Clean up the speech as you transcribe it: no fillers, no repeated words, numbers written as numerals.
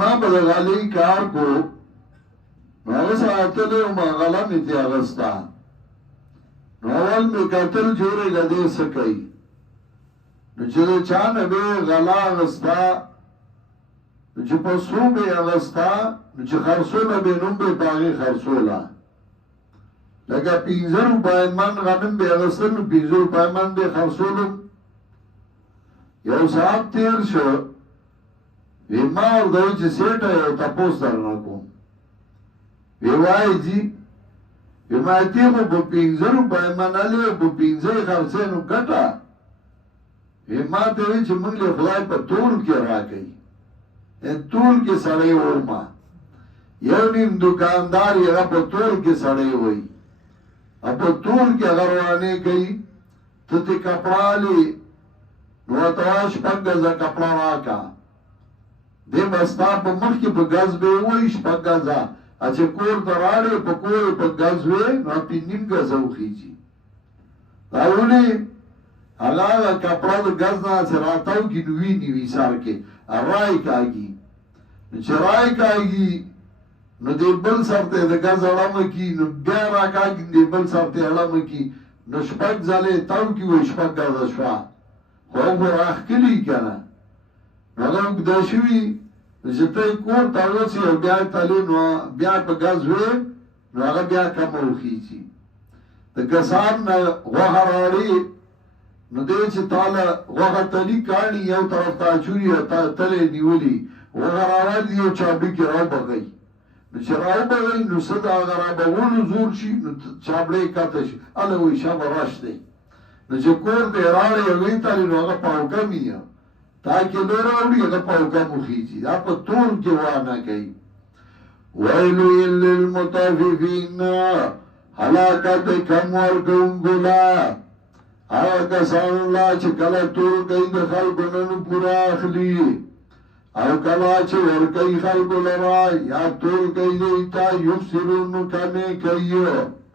ما به د غالۍ کار کو نو هغه ساتلی وم غله مې ترې اغسته نو اول مې کتل جوړې له دې څه کوي نو چې د چا نه به غله اغسته نو چې په څو به یې اغسته نو چې خرڅوله به نوم به یې په هغې خرڅوله لکه 15 روپۍ من غنم به یې اغستل نو 15 روپۍ من به یې خرڅولم یو ساعت تیر شو وی ما ورته وی چې سیټه یو تپوس درنه کوم وی وایي جي وی ما تی خو په 15 روپۍ منلې په 15 خرڅې نو ګټه وی ما ته وی چې موږ له خدای په تول کې راکړي تول کې سړی وما یو نیم دکاندار یې په تول کې سړی وای په تول کې غروانه کوي ته ته کپړالي نو تاش پنګ ز کپړا راکا دې مستا په مخ کې په غاز به وای شپږ ځا چې کور دراړې په کور په غاز وې نو په نیم غاز وخیږي راولي هغه کپړا د غاز نه سراتاو کې نوې نیوي سار کې راي کاږي چې راي کاږي نو دې بل سرته د غاز اړه کی نو بیا راکاږي دې بل سرته اړه کی نو شپږ ځلې تاو کې وې شپږ غاز شوا خو راخ کلی کنه نو د شوی چې ته کور تاوسی او بیا تلی نو بیا په غاز وې نو هغه بیا کوم وخیږي د کسان نه غوهراري نو دې چې تعالی غوغه تلی کانی یو طرف ته چوری ته تلې نیولې وغراوال یو چابړي کې راو بغي نو چې راو بغي نو صدا غرابه ولو زور شي نو چابړي کاته شي اله وې شابه راشته نو چې کور دې راړې وې تلی نو هغه پاو کمیا تاکي نور اوري هغه پاو کم خيږي دا په تور کې وانه کوي ويل للمطففين هلاکت کم ورکوم ګلا هغه کسان الله چې کله ټول کوي د خلکو نن پورا اخلي او کله چې ور کوي خلکو لرا یا ټول کوي تا یو سرونو کمه کوي